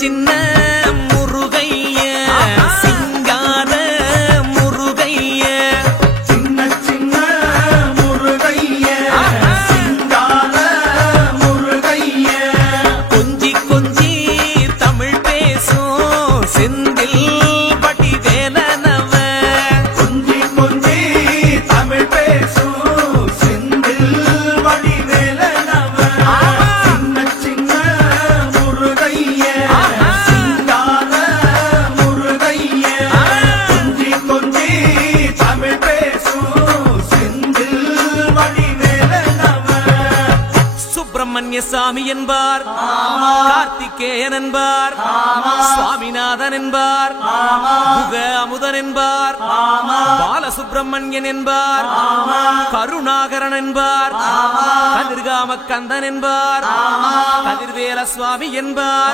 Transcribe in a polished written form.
சின்ன முருகைய சிங்கார முருகைய சின்ன முருகைய சிங்கார முருகைய கொஞ்சி கொஞ்சி தமிழ் பேசும் செந்தில் வடிவேலனவ கொஞ்சி கொஞ்சி தமிழ் பேசும் செந்தில் வடிவேலனவ சின்ன முருகைய சிங்கார முருகைய கொஞ்சி கொஞ்சி தமிழ் பேசும் செந்தில் வடிவேலனவ சுப்பிரமணிய சாமி என்பார், கார்த்திகேயன் என்பார், சுவாமிநாதன் என்பார், முக அமுதன் என்பார், பாலசுப்பிரமணியன் என்பார், கருணாகரன் என்பார், கதிர்காம கந்தன் என்பார், கதிர்வேல சுவாமி என்பார்.